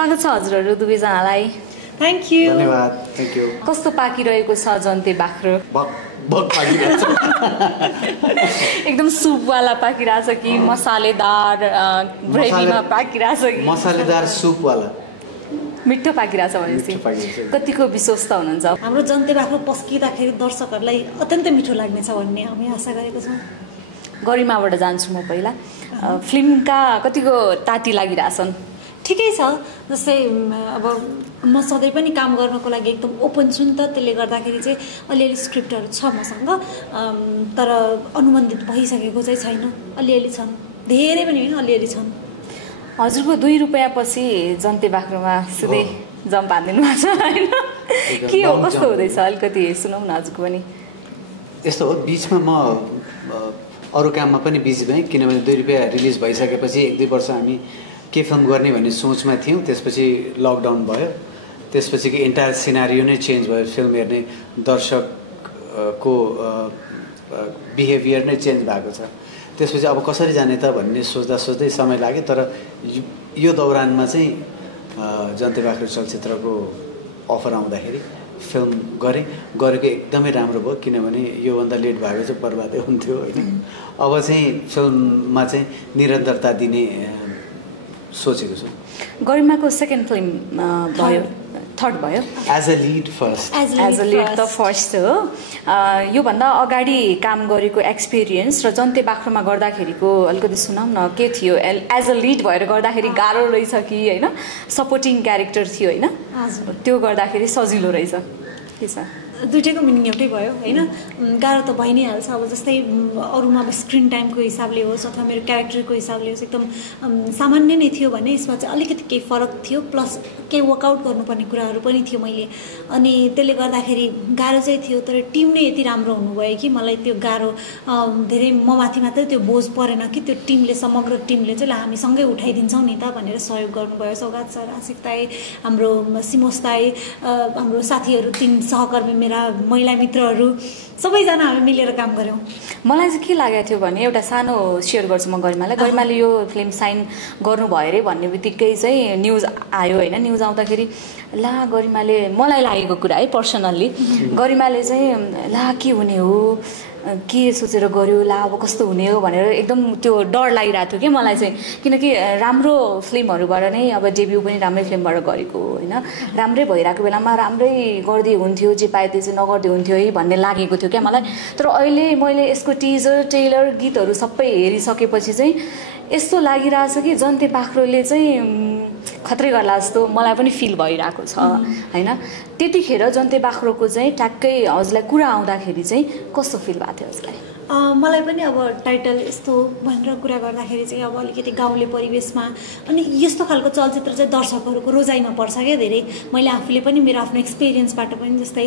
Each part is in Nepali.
स्वागत छ हजुरहरू दुवैजनालाई। Thank you. धन्यवाद। Thank you. कस्तो पाकिरहेको छ जन्ते बाख्रो? एकदम सुपवाला पाकिरहेछ कि मसालेदार ग्रेभीमा पाकिरहेछ कि मसालेदार सुपवाला मिठो पाकिरहेछ भनेपछि कतिको विश्वस्त हुनुहुन्छ? हाम्रो जन्ते बाख्रो पस्किँदाखेरि दर्शकहरूलाई अत्यन्तै मिठो लाग्नेछ भन्ने हामी आशा गरेको छौँ। गरिमाबाट जान्छु म पहिला। फिल्मका कतिको ताती लागिरहेछन्? ठिकै छ, जस्तै अब म सधैँ पनि काम गर्नको लागि एकदम ओपन छु नि त, त्यसले गर्दाखेरि चाहिँ अलिअलि स्क्रिप्टहरू छ मसँग, तर अनुबन्धित भइसकेको चाहिँ छैन। अलिअलि छन्, धेरै पनि होइन, अलिअलि छन्। हजुरको 2 रुपियाँ पछि जन्ते बाख्रोमा सिधै जम्प हानिदिनु भएको छ होइन? के हो, कस्तो हुँदैछ अलिकति सुनौँ न हजुरको पनि। यस्तो हो, बिचमा म अरू काममा पनि बिजी भएँ, किनभने 2 रुपियाँ रिलिज भइसकेपछि 1-2 वर्ष हामी के फिल्म गर्ने भन्ने सोचमा थियौँ। त्यसपछि लकडाउन भयो, त्यसपछि एन्टायर सिनारियो नै चेन्ज भयो। फिल्म हेर्ने दर्शकको बिहेभियर नै चेन्ज भएको छ। त्यसपछि अब कसरी जाने त भन्ने सोच्दा सोच्दै समय लाग्यो। तर यो दौरानमा चाहिँ जन्ते बाख्रो चलचित्रको अफर आउँदाखेरि फिल्म गरेको एकदमै राम्रो भयो, किनभने योभन्दा लेट भएको चाहिँ बर्बादै हुन्थ्यो होइन। अब चाहिँ फिल्ममा चाहिँ निरन्तरता दिने सोचेको छु। गरिमाको सेकेन्ड फिल्म भयो, थर्ड भयो। एज अ लिड फर्स्ट त फर्स्ट हो। योभन्दा अगाडि काम गरेको एक्सपिरियन्स र जन्ते बाख्रोमा गर्दाखेरिको अलिकति सुनाउँ न, के थियो? एज अ लिड भएर गर्दाखेरि गाह्रो रहेछ कि होइन, सपोर्टिङ क्यारेक्टर थियो होइन, त्यो गर्दाखेरि सजिलो रहेछ के छ? दुइटैको मिनिङ एउटै भयो होइन। गाह्रो त भइ नै हाल्छ। अब जस्तै अरूमा अब स्क्रिन टाइमको हिसाबले होस् अथवा मेरो क्यारेक्टरको हिसाबले होस्, एकदम सामान्य नै थियो भने यसमा चाहिँ अलिकति केही फरक थियो, प्लस केही वर्कआउट गर्नुपर्ने कुराहरू पनि थियो मैले, अनि त्यसले गर्दाखेरि गाह्रो चाहिँ थियो। तर टिम नै यति राम्रो हुनुभयो कि मलाई त्यो गाह्रो धेरै म माथि मात्रै त्यो बोझ परेन कि त्यो टिमले, समग्र टिमले चाहिँ हामी सँगै उठाइदिन्छौँ नि त भनेर सहयोग गर्नुभयो। सौगात सर, आसिफ दाई, हाम्रो सिमोस दाई, हाम्रो साथीहरू, 3 सहकर्मी, महिला मित्रहरू, सबैजना हामी मिलेर काम गऱ्यौँ। मलाई चाहिँ के लागेको थियो भने, एउटा सानो सेयर गर्छु म गरिमालाई। गरिमाले यो फिल्म साइन गर्नुभयो अरे भन्ने बित्तिकै चाहिँ न्युज आयो होइन। न्युज आउँदाखेरि ला गरिमाले, मलाई लागेको कुरा है पर्सनल्ली, गरिमाले चाहिँ ला के हुने हो, के सोचेर गर्यो, ला अब कस्तो हुने हो भनेर एकदम त्यो डर लागिरहेको थियो कि मलाई चाहिँ। किनकि राम्रो फिल्महरूबाट नै अब डेब्यू पनि राम्रै फिल्मबाट गरेको होइन, राम्रै भइरहेको बेलामा राम्रै गर्दै हुन्थ्यो, जे पाए त्यो चाहिँ नगर्दै हुन्थ्यो है भन्ने लागेको थियो क्या मलाई। तर अहिले मैले यसको टिजर, ट्रेलर, गीतहरू सबै हेरिसकेपछि चाहिँ यस्तो लागिरहेछ कि जन्ते बाख्रोले चाहिँ खत्रै गर्ला जस्तो मलाई पनि फिल भइरहेको छ होइन। त्यतिखेर जन्ते बाख्रोको चाहिँ ट्याक्कै हजुरलाई कुरा आउँदाखेरि चाहिँ कस्तो फिल भएको थियो हजुरलाई? मलाई पनि अब टाइटल यस्तो भनेर कुरा गर्दाखेरि चाहिँ अब अलिकति गाउँले परिवेशमा, अनि यस्तो खालको चलचित्र चाहिँ दर्शकहरूको रोजाइमा पर्छ क्या धेरै। मैले आफूले पनि मेरो आफ्नो एक्सपिरियन्सबाट पनि, जस्तै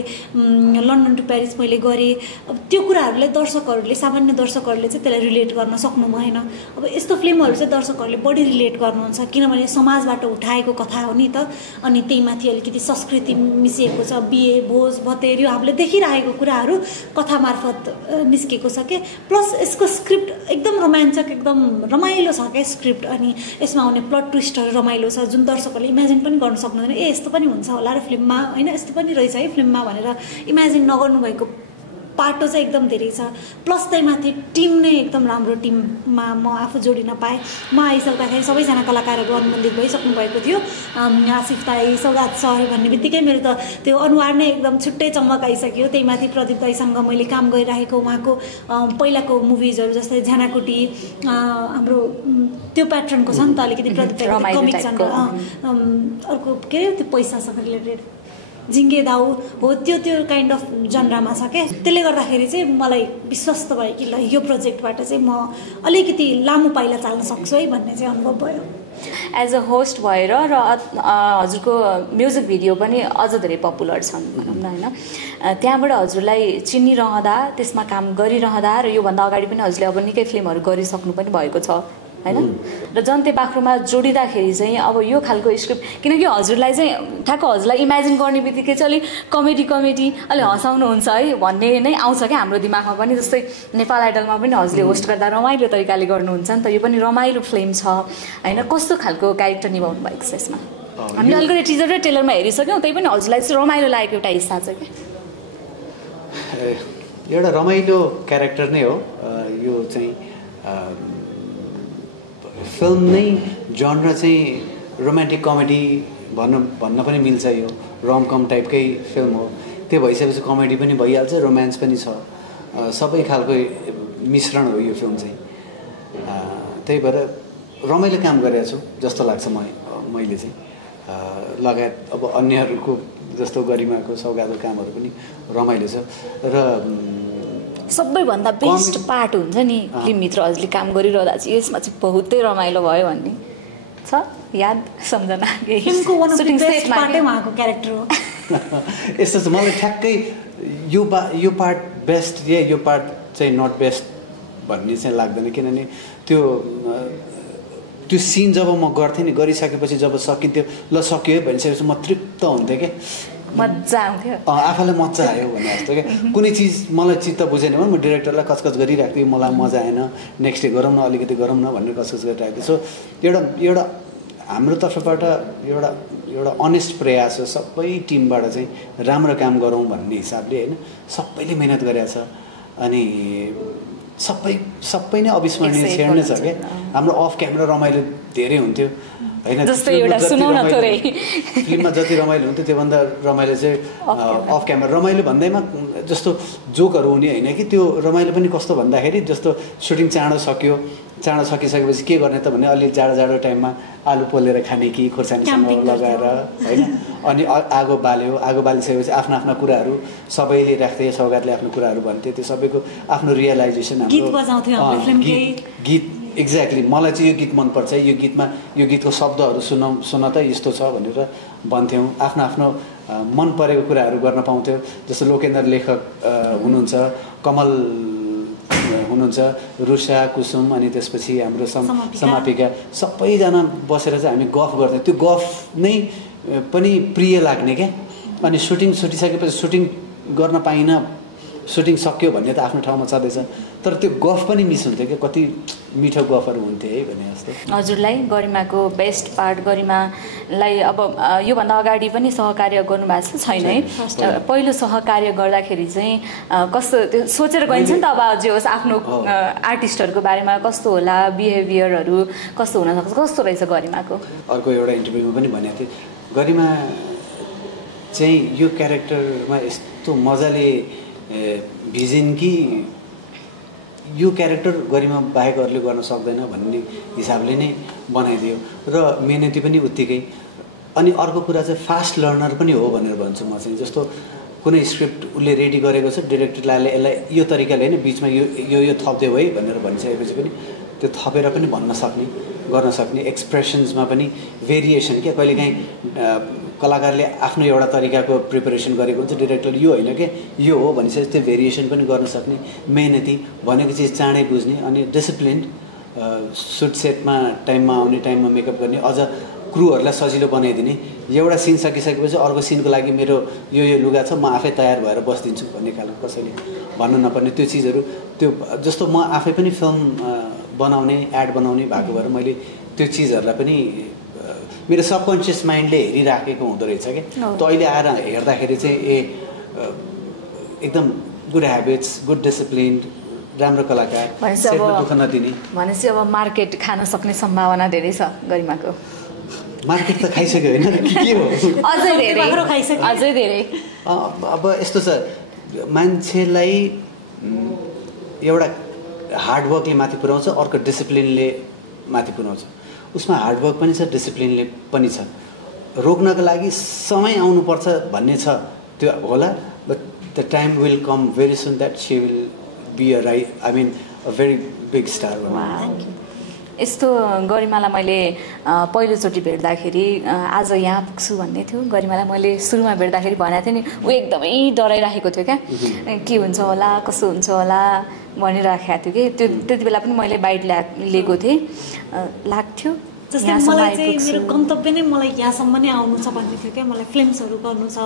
लन्डन टु पेरिस मैले गरेँ, अब त्यो कुराहरूलाई दर्शकहरूले, सामान्य दर्शकहरूले चाहिँ त्यसलाई रिलेट गर्न सक्नु भएन। अब यस्तो फिल्महरू चाहिँ दर्शकहरूले बढी रिलेट गर्नुहुन्छ, किनभने समाजबाट उठाएको कथा हो नि त, अनि त्यही माथि अलिकति संस्कृति मिसिएको छ, बिहे भोज भतेर, यो हामीले देखिरहेको कुराहरू कथा मार्फत निस्केको छ। प्लस यसको स्क्रिप्ट एकदम रोमाञ्चक, एकदम रमाइलो छ क्या स्क्रिप्ट, अनि यसमा आउने प्लट ट्विस्टहरू रमाइलो छ, जुन दर्शकहरूले इमेजिन पनि गर्न सक्नुहुँदैन। यस्तो पनि हुन्छ होला र फिल्ममा होइन, यस्तो पनि रहेछ है फिल्ममा भनेर इमेजिन नगर्नुभएको पाटो चाहिँ एकदम धेरै छ। प्लस त्यही माथि टिम नै एकदम राम्रो, टिममा म आफू जोडिन पाएँ। म आइसक्दाखेरि सबैजना कलाकारहरू अनुबन्धित भइसक्नु भएको थियो। आसिफ दाई, सौगात सर भन्ने बित्तिकै मेरो त त्यो अनुहार नै एकदम छुट्टै चमक आइसक्यो। त्यही माथि प्रदीप दाईसँग मैले काम गरिरहेको, उहाँको पहिलाको मुभिजहरू जस्तै झ्यानाकुटी, हाम्रो त्यो प्याटर्नको छ नि त अलिकति प्रदीप दाई कमिक्ससँग, अर्को के अरे त्यो पैसासँग रिलेटेड झिङ्गे दाउ हो, त्यो काइन्ड अफ जनरामा छ क्या। त्यसले गर्दाखेरि चाहिँ मलाई विश्वस्त भयो कि ल यो प्रोजेक्टबाट चाहिँ म अलिकति लामो पाइला चाल्न सक्छु है भन्ने चाहिँ अनुभव भयो। एज अ होस्ट भएर र हजुरको म्युजिक भिडियो पनि अझ धेरै पपुलर छन् भनौँ न होइन। त्यहाँबाट हजुरलाई चिनिरहँदा, त्यसमा काम गरिरहँदा र योभन्दा अगाडि पनि हजुरले अब निकै फिल्महरू गरिसक्नु पनि भएको छ हैन, र जन्ते बाख्रोमा जोडिँदाखेरि चाहिँ अब यो खालको स्क्रिप्ट, किनकि हजुरलाई चाहिँ ठ्याक्क हजुरलाई इमेजिन गर्ने बित्तिकै चाहिँ अलिक कमेडी अलि हँसाउनुहुन्छ है भन्ने नै आउँछ क्या हाम्रो दिमागमा पनि। जस्तै नेपाल आइडलमा पनि हजुरले होस्ट गर्दा रमाइलो तरिकाले गर्नुहुन्छ नि त, यो पनि रमाइलो फिल्म छ हैन। कस्तो खालको क्यारेक्टर निभाउनु भएको छ यसमा? हामीले अलिकति टिजर र ट्रेलरमा हेरिसक्यौँ, त्यही पनि हजुरलाई चाहिँ रमाइलो लागेको एउटा हिस्सा छ कि? एउटा रमाइलो क्यारेक्टर नै हो यो चाहिँ। फिल्म नै जनर चाहिँ रोमान्टिक कमेडी भन्न पनि मिल्छ, यो रमकम टाइपकै फिल्म हो। त्यो भइसकेपछि कमेडी पनि भइहाल्छ, रोमान्स पनि छ, सबै खालको मिश्रण हो यो फिल्म चाहिँ। त्यही भएर रमाइलो काम गरेको छु जस्तो लाग्छ मैले चाहिँ। लगायत अब अन्यहरूको जस्तो गरिमाको सौगातको कामहरू पनि रमाइलो छ। र सबैभन्दा बेस्ट पार्ट हुन्छ नि फिल्मभित्र हजुरले काम गरिरहँदा चाहिँ यसमा चाहिँ बहुतै रमाइलो भयो भन्ने छ याद सम्झना? फिल्मको वान अफ द बेस्ट पार्टै उहाँको क्यारेक्टर हो। यस्तो छ, मलाई ठ्याक्कै यो पार्ट बेस्ट या यो पार्ट चाहिँ नट बेस्ट भन्ने चाहिँ लाग्दैन। किनभने त्यो सिन जब म गर्थेँ नि, गरिसकेपछि जब सकिन्थ्यो, ल सक्यो भनिसकेपछि म तृप्त हुन्थेँ क्या, मजा आउँथ्यो, आफूलाई मजा आयो भने जस्तो क्या। कुनै चिज मलाई चित्त बुझेन भने म डिरेक्टरलाई कचकच गरिराख्थेँ, मलाई मजा आएन, नेक्स्ट डे गरौँ न, अलिकति गरौँ न भनेर कचकच गरिराख्थेँ। सो एउटा हाम्रो तर्फबाट एउटा अनेस्ट प्रयास हो, सबै टिमबाट चाहिँ राम्रो काम गरौँ भन्ने हिसाबले होइन। सबैले मिहिनेत गरेको छ अनि सबै नै अविस्मरणीय क्षण नै छ क्या। हाम्रो अफ क्यामेरा रमाइलो धेरै हुन्थ्यो होइन, फिल्ममा जति रमाइलो हुन्थ्यो त्योभन्दा रमाइलो चाहिँ अफ क्यामेरा। रमाइलो भन्दैमा जस्तो जोकहरू हुने होइन कि, त्यो रमाइलो पनि कस्तो भन्दाखेरि जस्तो सुटिङ चाँडो सकिसकेपछि के गर्ने त भने अलि जाडो टाइममा आलु पोलेर खाने कि खोर्सानीसँग लगाएर होइन, अनि आगो बालिसकेपछि आफ्ना कुराहरू सबैले राख्थे, सौगातले आफ्नो कुराहरू भन्थे, त्यो सबैको आफ्नो रियलाइजेसन गीत एक्ज्याक्टली। मलाई चाहिँ यो गीत मनपर्छ, यो गीतको शब्दहरू सुन त यस्तो छ भनेर भन्थ्यौँ। आफ्नो मन परेको कुराहरू गर्न पाउँथ्यो। जस्तो लोकेन्द्र लेखक हुनुहुन्छ, कमल हुनुहुन्छ, रुषा, कुसुम, अनि त्यसपछि हाम्रो समापिका, सबैजना बसेर चाहिँ हामी गफ गर्थ्यौँ। त्यो गफ नै पनि प्रिय लाग्ने क्या। अनि सुटिङ छुटिसकेपछि सुटिङ गर्न पाइनँ, सुटिङ सक्यो भन्ने त आफ्नो ठाउँमा छँदैछ, तर त्यो गफ पनि मिस हुन्थ्यो क्या, कति मिठो गफहरू हुन्थ्यो है भने जस्तो। हजुरलाई गरिमाको बेस्ट पार्ट, गरिमालाई अब योभन्दा अगाडि पनि सहकार्य गर्नुभएको छैन है? पहिलो सहकार्य गर्दाखेरि चाहिँ कस्तो त्यो सोचेर गइन्छ नि त, अब जे होस् आफ्नो आर्टिस्टहरूको बारेमा कस्तो होला, बिहेभियरहरू कस्तो हुनसक्छ, कस्तो रहेछ गरिमाको? अर्को एउटा इन्टरभ्यूमा पनि भनेको थिएँ, गरिमा चाहिँ यो क्यारेक्टरमा यस्तो मजाले भिजन कि यो क्यारेक्टर गरिमा बाहेक अरूले गर्न सक्दैन भन्ने हिसाबले नै बनाइदियो र मेहनती पनि उत्तिकै। अनि अर्को कुरा चाहिँ फास्ट लर्नर पनि हो भनेर भन्छु म चाहिँ। जस्तो कुनै स्क्रिप्ट उसले रेडी गरेको छ, डिरेक्टरले यसलाई यो तरिकाले होइन, बिचमा यो थप्दियो है भनेर भनिसकेपछि पनि त्यो थपेर पनि गर्न सक्ने एक्सप्रेसन्समा पनि भेरिएसन क्या। कहिलेकाहीँ कलाकारले आफ्नो एउटा तरिकाको प्रिपरेसन गरेको हुन्छ, डिरेक्टरले यो होइन कि यो हो भनिसकेपछि त्यो भेरिएसन पनि गर्न सक्ने, मेहनती, भनेको चिज चाँडै बुझ्ने, अनि डिसिप्लिन, सुट सेटमा टाइममा आउने, टाइममा मेकअप गर्ने, अझ क्रुहरूलाई सजिलो बनाइदिने। एउटा सिन सकिसकेपछि अर्को सिनको लागि मेरो यो लुगा छ, म आफै तयार भएर बसिदिन्छु भन्ने खालको, कसैले भन्नु नपर्ने त्यो चिजहरू। त्यो जस्तो म आफै पनि फिल्म बनाउने, एड बनाउने भएको भएर मैले त्यो चिजहरूलाई पनि मेरो सबकन्सियस माइन्डले हेरिराखेको हुँदो रहेछ क्या। त अहिले आएर हेर्दाखेरि चाहिँ एकदम गुड ह्याबिट्स, गुड डिसिप्लिन, राम्रो कलाकार, दुःख नदिने। भनेपछि अब मार्केट खान सक्ने सम्भावना धेरै छ गरिमाको। मार्केट त खाइसक्यो होइन, के हो अझै धेरै। अब यस्तो छ, मान्छेलाई एउटा हार्डवर्कले माथि पुर्याउँछ, अर्को डिसिप्लिनले माथि पुर्याउँछ। उसमा हार्डवर्क पनि छ, डिसिप्लिनले पनि छ। रोक्नको लागि समय आउनुपर्छ भन्ने छ, त्यो होला, but the time will come very soon that she will be a very big star. यस्तो गरिमालाई मैले पहिलोचोटि भेट्दाखेरि आज यहाँ पुग्छु भन्ने थियो। गरिमालाई मैले सुरुमा भेट्दाखेरि भनेको थिएँ नि, ऊ एकदमै डराइराखेको थियो क्या, के हुन्छ होला, कसो हुन्छ होला भनिराखेको थियो कि। त्यति बेला पनि मैले बाइट लिएको थिएँ, लाग्थ्यो जस्तै मलाई चाहिँ मेरो गन्तव्य नै मलाई यहाँसम्म नै आउनु छ भन्ने थियो क्या मलाई फिल्म्सहरू गर्नु छ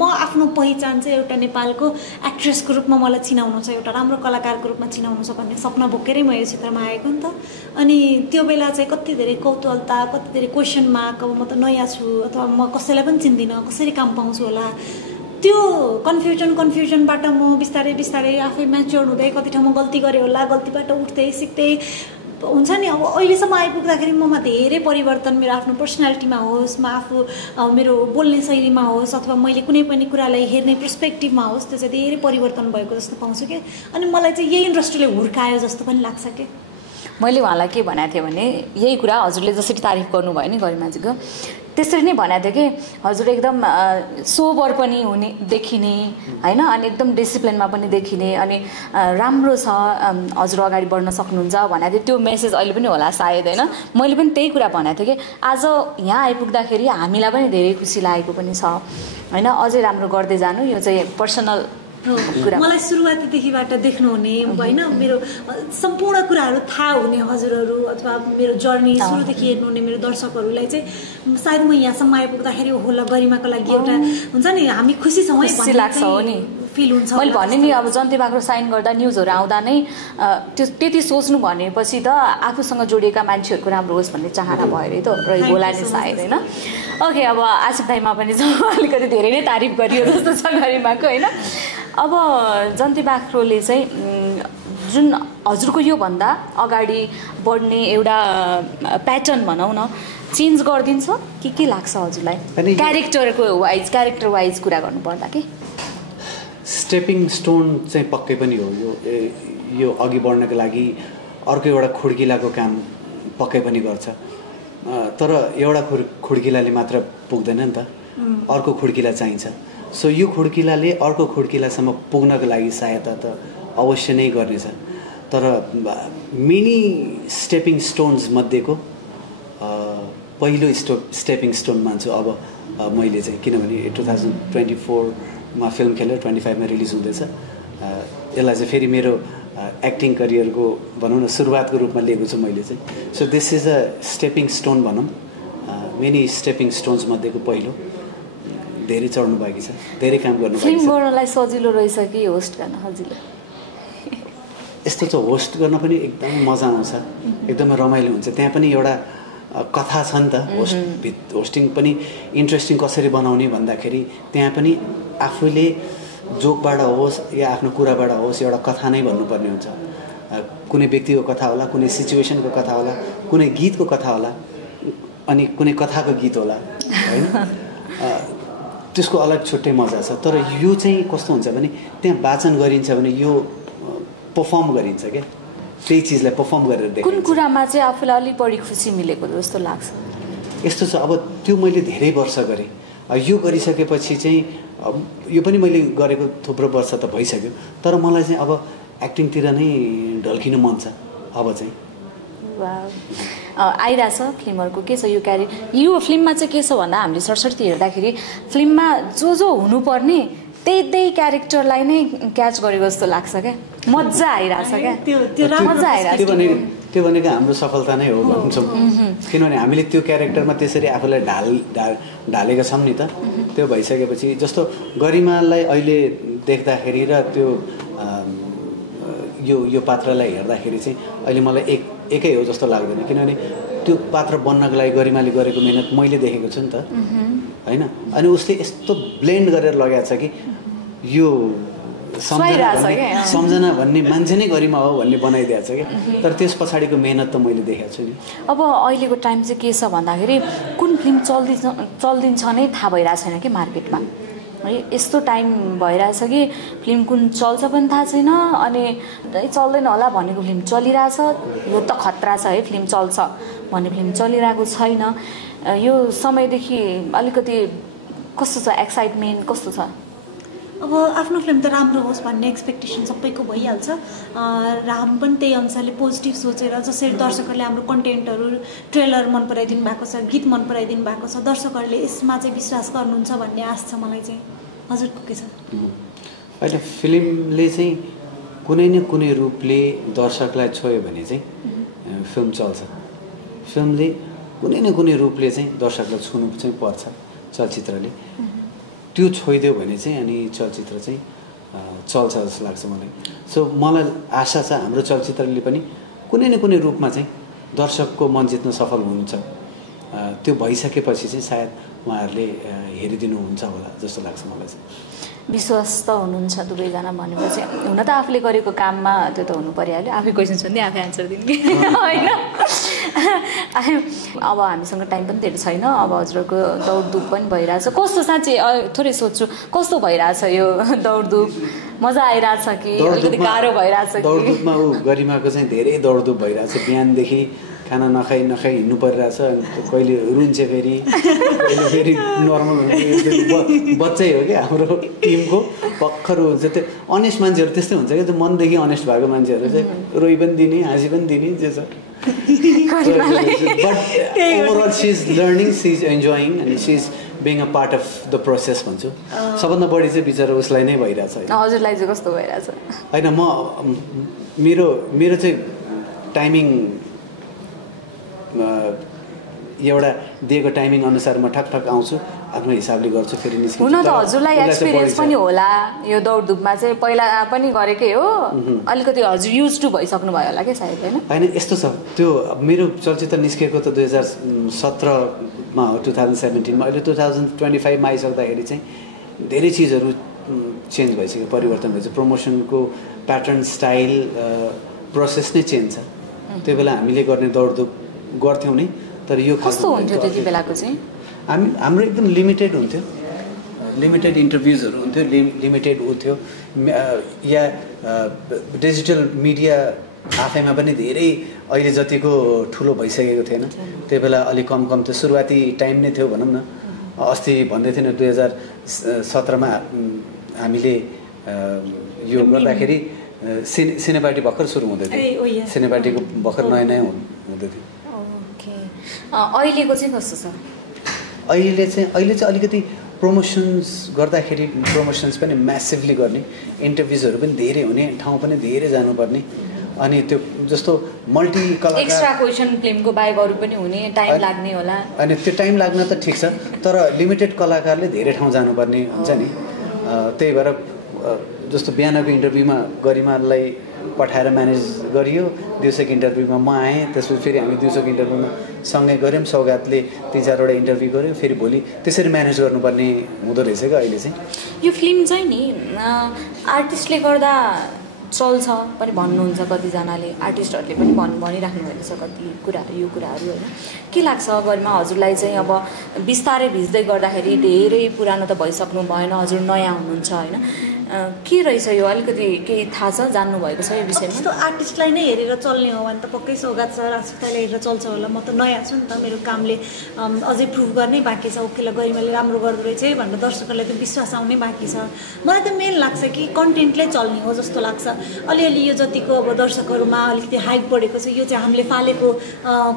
म आफ्नो पहिचान चाहिँ एउटा नेपालको एक्ट्रेसको रूपमा मलाई चिनाउनु छ एउटा राम्रो कलाकारको रूपमा चिनाउनु छ भन्ने सपना बोकेरै म यो क्षेत्रमा आएको नि त अनि त्यो बेला चाहिँ कति धेरै कौतूहलता कति धेरै क्वेसन मार्क अब म त नयाँ छु अथवा म कसैलाई पनि चिन्दिनँ कसरी काम पाउँछु होला त्यो कन्फ्युजनबाट म बिस्तारै बिस्तारै आफै म्याच्योर हुँदै कति ठाउँमा गल्ती गरेँ होला गल्तीबाट उठ्दै सिक्दै हुन्छ नि अब अहिलेसम्म आइपुग्दाखेरि ममा धेरै परिवर्तन मेरो आफ्नो पर्सनालिटीमा होस् म आफू मेरो बोल्ने शैलीमा होस् अथवा मैले कुनै पनि कुरालाई हेर्ने पर्सपेक्टिभमा होस् त्यो चाहिँ धेरै परिवर्तन भएको जस्तो पाउँछु कि अनि मलाई चाहिँ यही इन्डस्ट्रीले हुर्कायो जस्तो पनि लाग्छ कि मैले उहाँलाई के भनेको थिएँ भने यही कुरा हजुरले जसरी तारिफ गर्नुभयो नि गरिमाजीको त्यसरी नै भनेको थियो कि हजुर एकदम सोबर पनि हुने देखिने होइन अनि एकदम डिसिप्लिनमा पनि देखिने अनि राम्रो छ हजुर अगाडि बढ्न सक्नुहुन्छ भनेको थियो त्यो मेसेज अहिले पनि होला सायद होइन मैले पनि त्यही कुरा भनेको थिएँ कि आज यहाँ आइपुग्दाखेरि हामीलाई पनि धेरै खुसी लागेको पनि छ होइन अझै राम्रो गर्दै जानु यो चाहिँ पर्सनल मलाई सुरुवातीदेखिबाट देख्नुहुने होइन मेरो सम्पूर्ण कुराहरू थाहा हुने हजुरहरू अथवा मेरो जर्नी सुरुदेखि हेर्नुहुने मेरो दर्शकहरूलाई चाहिँ सायद म यहाँसम्म आइपुग्दाखेरि होला गरिमाको लागि एउटा हुन्छ नि हामी खुसी छौँ खुसी लाग्छ हो नि फिल हुन्छ मैले भने नि अब जन्ती बाख्रो साइन गर्दा न्युजहरू आउँदा नै त्यो त्यति सोच्नु भनेपछि त आफूसँग जोडिएका मान्छेहरूको राम्रो होस् भन्ने चाहना भयो अरे त होला नि सायद होइन ओके अब आसिफ दाइमा पनि अलिकति धेरै नै तारिफ गरियो जस्तो छ गरिमाको होइन अब जन्ती बाख्रोले चाहिँ जुन हजुरको योभन्दा अगाडि बढ्ने एउटा प्याटर्न भनौँ न चेन्ज गरिदिन्छ के लाग्छ हजुरलाई क्यारेक्टर वाइज कुरा गर्नुपर्दा के स्टेपिङ स्टोन चाहिँ पक्कै पनि हो यो अघि बढ्नको लागि अर्को एउटा खुड्किलाको काम पक्कै पनि गर्छ तर एउटा खुड्किलाले मात्र पुग्दैन नि त अर्को खुड्किला चाहिन्छ सो यो खुड्किलाले अर्को खुड्किलासम्म पुग्नको लागि सहायता त अवश्य नै गर्नेछ तर मिनी स्टेपिङ स्टोन्स मध्येको पहिलो स्टेपिङ स्टोन मान्छु अब मैले चाहिँ किनभने 2024मा फिल्म खेलेर 25मा रिलिज हुँदैछ यसलाई चाहिँ फेरि मेरो एक्टिङ करियरको भनौँ न सुरुवातको रूपमा लिएको छु मैले चाहिँ so this is a stepping stone भनौँ मिनी स्टेपिङ स्टोन्स मध्येको पहिलो धेरै चढ्नु बाँकी छ धेरै काम गर्नु बाँकी छ फिल्म गर्नलाई सजिलो रहेछ कि होस्ट गर्न सजिलो यस्तो चाहिँ होस्ट गर्न पनि एकदमै मजा आउँछ एकदमै रमाइलो हुन्छ त्यहाँ पनि एउटा कथा छ नि त होस्टिङ पनि इन्ट्रेस्टिङ कसरी बनाउने भन्दाखेरि त्यहाँ पनि आफूले जोकबाट होस् या आफ्नो कुराबाट होस् एउटा कथा नै भन्नुपर्ने हुन्छ कुनै व्यक्तिको कथा होला कुनै सिचुएसनको कथा होला कुनै गीतको कथा होला अनि कुनै कथाको गीत होला होइन त्यसको अलग छुट्टै मजा छ तर यो चाहिँ कस्तो हुन्छ भने त्यहाँ वाचन गरिन्छ भने यो पर्फर्म गरिन्छ क्या त्यही चिजलाई पर्फर्म गरेर देखाइन्छ कुन कुरामा चाहिँ आफूलाई अलिक बढी खुसी मिलेको जस्तो लाग्छ यस्तो छ अब त्यो मैले धेरै वर्ष गरेँ यो गरिसकेपछि चाहिँ यो पनि मैले गरेको थुप्रो वर्ष त भइसक्यो तर मलाई चाहिँ अब एक्टिङतिर नै ढल्किनु मन छ अब चाहिँ आइरहेछ फिल्महरूको के छ यो फिल्ममा चाहिँ के छ भन्दा हामीले सरस्वती हेर्दाखेरि फिल्ममा जो हुनुपर्ने त्यही क्यारेक्टरलाई नै क्याच गरेको जस्तो लाग्छ क्या मजा आइरहेछ क्या मजा आइरहेछ त्यो भनेको हाम्रो सफलता नै हो भन्छौँ किनभने हामीले त्यो क्यारेक्टरमा त्यसरी आफूलाई ढालेका छौँ नि त त्यो भइसकेपछि जस्तो गरिमालाई अहिले देख्दाखेरि र त्यो यो पात्रलाई हेर्दाखेरि चाहिँ अहिले मलाई एकै हो जस्तो लाग्दैन किनभने त्यो पात्र बन्नको लागि गरिमाले गरेको मेहनत मैले देखेको छु नि त होइन अनि उसले यस्तो ब्लेन्ड गरेर लगाएको छ कि यो सम्झना भन्ने मान्छे नै गरिमा हो भन्ने बनाइदिएको छ कि तर त्यस पछाडिको मेहनत त मैले देखेको छु नि अब अहिलेको टाइम चाहिँ के छ भन्दाखेरि कुन फिल्म चल्दिन्छ नै थाहा भइरहेको छैन कि मार्केटमा है यस्तो टाइम भइरहेछ कि फिल्म कुन चल्छ पनि थाहा छैन अनि चल्दैन होला भनेको फिल्म चलिरहेछ यो त खतरा छ है फिल्म चल्छ भन्ने फिल्म चलिरहेको छैन यो समयदेखि अलिकति कस्तो छ एक्साइटमेन्ट कस्तो छ अब आफ्नो फिल्म त राम्रो होस् भन्ने एक्सपेक्टेसन सबैको भइहाल्छ र हामी पनि त्यही अनुसारले पोजिटिभ सोचेर जसरी दर्शकहरूले हाम्रो कन्टेन्टहरू ट्रेलर मन पराइदिनु भएको छ गीत मन पराइदिनु भएको छ दर्शकहरूले यसमा चाहिँ विश्वास गर्नुहुन्छ भन्ने आश छ मलाई चाहिँ हजुरको के छ अहिले फिल्मले चाहिँ कुनै न कुनै रूपले दर्शकलाई छोयो भने चाहिँ फिल्म चल्छ फिल्मले कुनै न कुनै रूपले चाहिँ दर्शकलाई छुनु चाहिँ पर्छ चलचित्रले। त्यो छोइदियो भने चाहिँ अनि चलचित्र चाहिँ चल्छ जस्तो लाग्छ मलाई। सो मलाई आशा छ हाम्रो चलचित्रले पनि कुनै न कुनै रूपमा चाहिँ दर्शकको मन जित्न सफल हुनुहुन्छ। त्यो भइसकेपछि चाहिँ सायद उहाँहरूले हेरिदिनुहुन्छ होला जस्तो लाग्छ मलाई चाहिँ। विश्वस्त हुनुहुन्छ दुवैजना भनेपछि हुन त आफूले गरेको काममा त्यो त हुनु परिहाल्यो। आफै क्वेसन सोध्ने आफै आन्सर दिने होइन। अब हामीसँग टाइम पनि धेरै छैन। अब हजुरको दौडधुप पनि भइरहेछ। कस्तो साँच्चै थोरै सोध्छु कस्तो भइरहेछ यो दौडधुप? मजा आइरहेछ कि अलिकति गाह्रो भइरहेछ कि? दौडधुपमा गरिमाको चाहिँ धेरै दौडधुप भइरहेछ। बिहानदेखि खाना नखाइ हिँड्नु परिरहेछ। कहिले रुन्छ फेरि नर्मल हुन्छ। बच्चै हो क्या हाम्रो टिमको भर्खर हुन्छ। त्यो अनेस्ट मान्छेहरू त्यस्तै हुन्छ क्या, त्यो मनदेखि अनेस्ट भएको मान्छेहरू चाहिँ रोइ पनि दिने हाँसी पनि दिने जे छ। But overall she is learning, she is enjoying and she is being a part of the process भन्छु। सबभन्दा बढी चाहिँ बिचरा उसलाई नै भइरहेछ। हजुरलाई चाहिँ कस्तो भइरहेछ? होइन मेरो चाहिँ टाइमिङ एउटा दिएको टाइमिङ अनुसार म ठक आउँछु, आफ्नो हिसाबले गर्छु, फेरि निस्किन्छु। हुन त हजुरलाई एक्सपिरियन्स पनि होला यो दौडधुपमा चाहिँ, पहिला पनि गरेकै हो, अलिकति हजुर युज टु भइसक्नु भयो होला कि सायद होइन? होइन यस्तो छ, त्यो मेरो चलचित्र निस्केको त 2017मा हो, 2017मा। अहिले 2025मा आइसक्दाखेरि चाहिँ धेरै चिजहरू चेन्ज भइसक्यो, परिवर्तन भइसक्यो। प्रमोसनको प्याटर्न, स्टाइल, प्रोसेस नै चेन्ज छ। त्यो बेला हामीले गर्ने दौडधुप गर्थ्यौँ नै, तर यो कस्तो हुन्थ्यो त्यति बेलाको चाहिँ? हाम्रो एकदम लिमिटेड हुन्थ्यो, लिमिटेड इन्टरभ्युजहरू हुन्थ्यो, लिमिटेड हुन्थ्यो। या डिजिटल मिडिया आफैमा पनि धेरै अहिले जतिको ठुलो भइसकेको थिएन। त्यो बेला अलिक कम थियो, सुरुवाती टाइम नै थियो भनौँ न। अस्ति भन्दै थिएन 2017मा हामीले यो गर्दाखेरि सिनेपार्टी भर्खर सुरु हुँदै थियो। सिनेपार्टीको भर्खर नयाँ हुँदै थियो। अहिलेको चाहिँ कस्तो छ? अहिले चाहिँ अलिकति प्रमोसन्स गर्दाखेरि प्रमोसन्स पनि म्यासिभली गर्ने, इन्टरभ्युजहरू पनि धेरै हुने, ठाउँ पनि धेरै जानुपर्ने। अनि त्यो जस्तो मल्टी कलाकार एक्स्ट्रा क्वेसन फिल्मको बाहेक अरू पनि हुने, टाइम लाग्ने होला। अनि त्यो टाइम लाग्न त ठिक छ, तर लिमिटेड कलाकारले धेरै ठाउँ जानुपर्ने हुन्छ नि। त्यही भएर जस्तो बिहानको इन्टरभ्यूमा गरिमालाई पठाएर म्यानेज गरियो, दिउँसोको इन्टरभ्यूमा म आएँ, त्यसपछि फेरि हामी दिउँसोको इन्टरभ्यूमा सँगै गऱ्यौँ। सौगातले 3-4वटा इन्टरभ्यू गऱ्यो, फेरि भोलि त्यसरी म्यानेज गर्नुपर्ने हुँदो रहेछ क्या अहिले चाहिँ। यो फिल्म चाहिँ नि आर्टिस्टले गर्दा चल्छ पनि भन्नुहुन्छ कतिजनाले, आर्टिस्टहरूले पनि भनिराख्नु भएको छ कति कुराहरू, यो कुराहरू होइन। के लाग्छ गरिमा हजुरलाई चाहिँ? अब बिस्तारै भिज्दै गर्दाखेरि धेरै पुरानो त भइसक्नु भएन, हजुर नयाँ हुनुहुन्छ होइन, के रहेछ यो? अलिकति केही थाहा छ, जान्नुभएको छ यो विषयमा? त्यस्तो आर्टिस्टलाई नै हेरेर चल्ने हो भने त पक्कै सौगात सर आशिषलाई हेरेर चल्छ होला। म त नयाँ छु नि त, मेरो कामले अझै प्रुभ गर्नै बाँकी छ। ओकेला गरिमाले राम्रो गर्दो रहेछ है भनेर दर्शकहरूलाई त विश्वास आउनै बाँकी छ। मलाई त मेन लाग्छ कि कन्टेन्टले चल्ने हो जस्तो लाग्छ। अलिअलि यो जतिको अब दर्शकहरूमा अलिकति हाइप बढेको छ, यो चाहिँ हामीले फालेको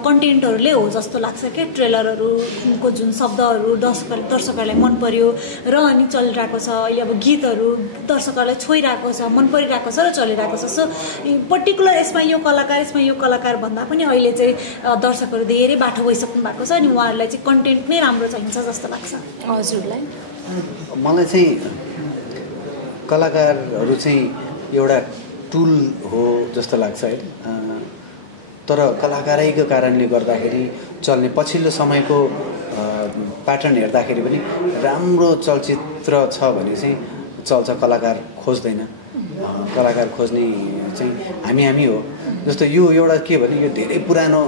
कन्टेन्टहरूले हो जस्तो लाग्छ क्या। ट्रेलरहरूको जुन शब्दहरू दर्शकहरूलाई मन पर्यो र अनि चलिरहेको छ। अहिले अब गीतहरू दर्शकहरूलाई छोइरहेको छ, मन परिरहेको छ र चलिरहेको छ। सो पर्टिकुलर यसमा यो कलाकार भन्दा पनि अहिले चाहिँ दर्शकहरू धेरै बाटो गइसक्नु भएको छ। अनि उहाँहरूलाई चाहिँ कन्टेन्ट नै राम्रो चाहिन्छ जस्तो लाग्छ। हजुरलाई? मलाई चाहिँ कलाकारहरू चाहिँ एउटा टुल हो जस्तो लाग्छ है। तर कलाकारैको कारणले गर्दाखेरि चल्ने पछिल्लो समयको प्याटर्न हेर्दाखेरि पनि राम्रो चलचित्र छ भने चाहिँ चल्छ। कलाकार खोज्दैन, कलाकार खोज्ने चाहिँ हामी हो। जस्तो यो एउटा के भने यो धेरै पुरानो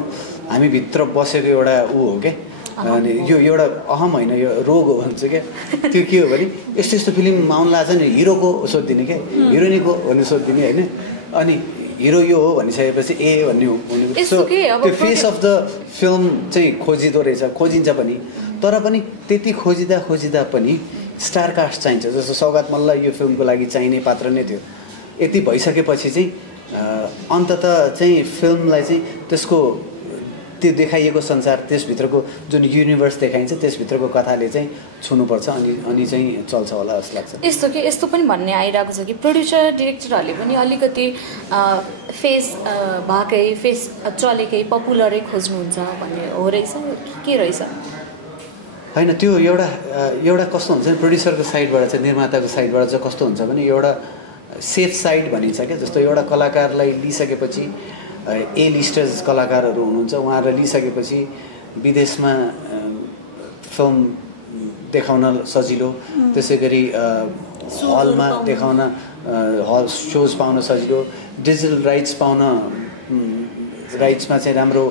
हामीभित्र बसेको एउटा हो क्या। अनि यो एउटा अहम होइन, यो रोग हो भन्छ क्या। त्यो के हो भने यस्तो फिल्म आउनु लाग्छ नि, हिरोको सोधिदिने क्या, हिरोइनको भन्ने सोधिदिने होइन। अनि हिरो यो हो भनिसकेपछि ए भन्ने हो। सो त्यो फेस अफ द फिल्म चाहिँ खोजिँदो रहेछ, खोजिन्छ पनि। तर पनि त्यति खोजिँदा पनि स्टार कास्ट चाहिन्छ। जस्तो सौगात मल्ल यो फिल्मको लागि चाहिने पात्र नै थियो। यति भइसकेपछि चाहिँ अन्ततः चाहिँ फिल्मलाई चाहिँ त्यसको त्यो देखाइएको संसार त्यसभित्रको जुन युनिभर्स देखाइन्छ त्यसभित्रको कथाले चाहिँ छुनुपर्छ अनि चाहिँ चल्छ होला जस्तो लाग्छ। यस्तो पनि भन्ने आइरहेको छ कि प्रड्युसर डिरेक्टरहरूले पनि अलिकति फेस भएकै फेस चलेकै पपुलरै खोज्नुहुन्छ भन्ने हो रहेछ के रहेछ? होइन, त्यो एउटा कस्तो हुन्छ नि प्रड्युसरको साइडबाट चाहिँ निर्माताको साइडबाट चाहिँ कस्तो हुन्छ भने एउटा सेफ साइड भनिन्छ क्या। जस्तो एउटा कलाकारलाई लिइसकेपछि ए लिस्टर्स कलाकारहरू हुनुहुन्छ, उहाँहरूलाई लिइसकेपछि विदेशमा फिल्म देखाउन सजिलो, त्यसै गरी हलमा देखाउन हल सोज पाउन सजिलो, डिजिटल राइट्समा चाहिँ राम्रो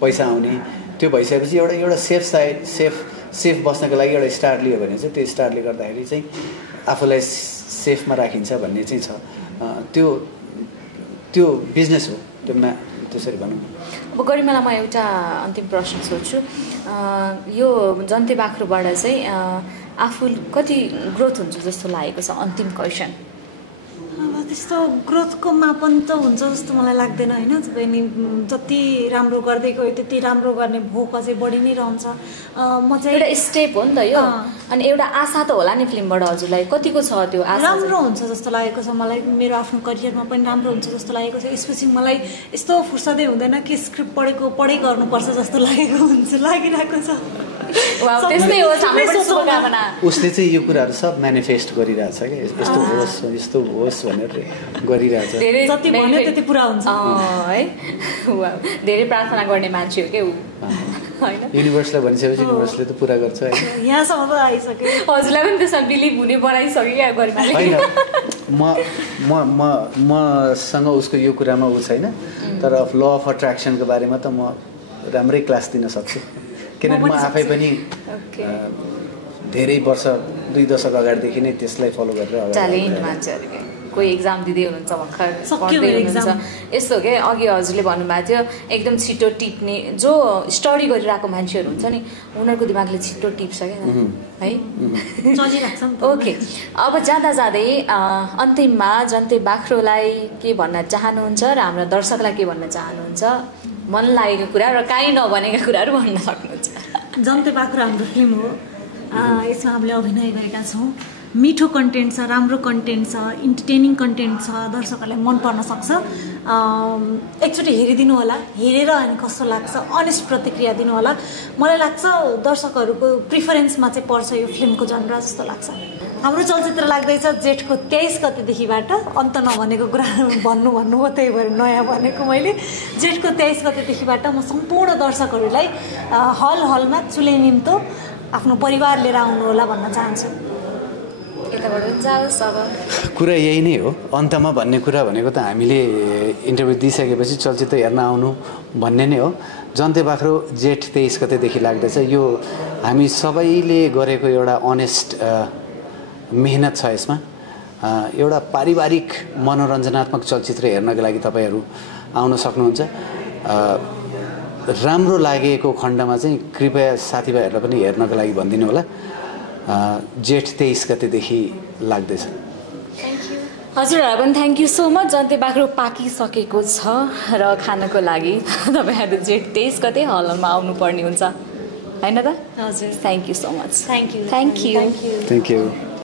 पैसा आउने, त्यो भइसकेपछि एउटा सेफ बस्नको लागि एउटा स्टार लियो भने चाहिँ त्यो स्टारले गर्दाखेरि चाहिँ आफूलाई सेफमा राखिन्छ भन्ने चाहिँ छ। त्यो बिजनेस हो, त्यसरी भनौँ। अब गरिमालाई म एउटा अन्तिम प्रश्न सोध्छु। यो जन्ते बाख्रोबाट चाहिँ आफू कति ग्रोथ हुन्छ जस्तो लागेको छ? अन्तिम क्वेसन। त्यस्तो ग्रोथको मापन त हुन्छ जस्तो मलाई लाग्दैन होइन। बहिनी जति राम्रो गर्दै गयो त्यति राम्रो गर्ने भोक अझै बढी नै रहन्छ। म चाहिँ एउटा स्टेप हो नि त यो, अनि एउटा आशा त होला नि फिल्मबाट हजुरलाई, कतिको छ त्यो आशा? राम्रो हुन्छ जस्तो लागेको छ मलाई, मेरो आफ्नो करियरमा पनि राम्रो हुन्छ जस्तो लागेको छ। यसपछि मलाई यस्तो फुर्सदै हुँदैन कि स्क्रिप्ट पढै गर्नुपर्छ जस्तो लागिरहेको छ। उसले चाहिँ यो कुराहरू सब म्यानिफेस्ट गरिरहेछ क्या, यस्तो होस् भनेर गरिरहेछ। जति भन्यो त्यति पुरा हुन्छ है। धेरै प्रार्थना गर्ने मान्छे हो क्या ऊ होइन। युनिभर्सलाई भनिसकेपछि युनिभर्सले त पुरा गर्छ है। यहाँसम्म त आइसक्यो। हजुरलाई पनि त्यसमा बिलिभ हुने बनाइसक्यो क्या गरिमाले। होइन, मसँग उसको यो कुरामा ऊ छैन, तर ल अफ अट्र्याक्सनको बारेमा त म राम्रै क्लास दिन सक्छु। किनभने म आफै पनि धेरै वर्ष 2 दशक अगाडिदेखि नै त्यसलाई फलो गरेर ट्यालेन्ट मान्छेहरू कोही एक्जाम दिँदै हुनुहुन्छ, भर्खर पढ्दै हुनुहुन्छ। यस्तो हो क्या, अघि हजुरले भन्नुभएको थियो एकदम छिटो टिप्ने जो स्टडी गरिरहेको मान्छेहरू हुन्छ नि, उनीहरूको दिमागले छिटो टिप्छ क्या है। ओके, अब जाँदै अन्तिममा जन्ते बाख्रोलाई के भन्न चाहनुहुन्छ र हाम्रा दर्शकलाई के भन्न चाहनुहुन्छ? मन लागेको कुरा र काहीँ नभनेका कुराहरू भन्न सक्नुहुन्छ। जन्ते बाख्रो हाम्रो फिल्म हो, यसमा हामीले अभिनय गरेका छौँ। मिठो कन्टेन्ट छ, राम्रो कन्टेन्ट छ, इन्टरटेनिङ कन्टेन्ट छ, दर्शकहरूलाई मन पर्न सक्छ। एकचोटि हेरिदिनु होला, हेरेर अनि कस्तो लाग्छ अनेस्ट प्रतिक्रिया दिनु होला। मलाई लाग्छ दर्शकहरूको प्रिफरेन्समा चाहिँ पर्छ यो फिल्मको जनरा जस्तो लाग्छ। हाम्रो चलचित्र लाग्दैछ जेठको 23 गतेदेखिबाट, अन्त नभनेको कुरा भन्नुभयो, त्यही भएर नयाँ भनेको मैले। जेठको 23 गतेदेखिबाट म सम्पूर्ण दर्शकहरूलाई हलमा चुले निम्तो आफ्नो परिवार लिएर आउनु होला भन्न चाहन्छु। कुरा यही नै हो। अन्तमा भन्ने कुरा भनेको त हामीले इन्टरभ्यू दिइसकेपछि चलचित्र हेर्न आउनु भन्ने नै हो। जन्ते बाख्रो जेठ 23 गतेदेखि लाग्दैछ। यो हामी सबैले गरेको एउटा अनेस्ट मेहनत छ यसमा। एउटा पारिवारिक मनोरञ्जनात्मक चलचित्र हेर्नको लागि तपाईँहरू आउन सक्नुहुन्छ। राम्रो लागेको खण्डमा चाहिँ कृपया साथीभाइहरूलाई पनि हेर्नको लागि भनिदिनु होला। जेठ 23 गतेदेखि लाग्दैछ। हजुरहरूलाई पनि थ्याङ्क यू सो मच। जन्ते बाख्रो पाकिसकेको छ र खानको लागि तपाईँहरू जेठ 23 गते हलमा आउनुपर्ने हुन्छ होइन त? हजुर, thank you so much. Thank you. Thank you.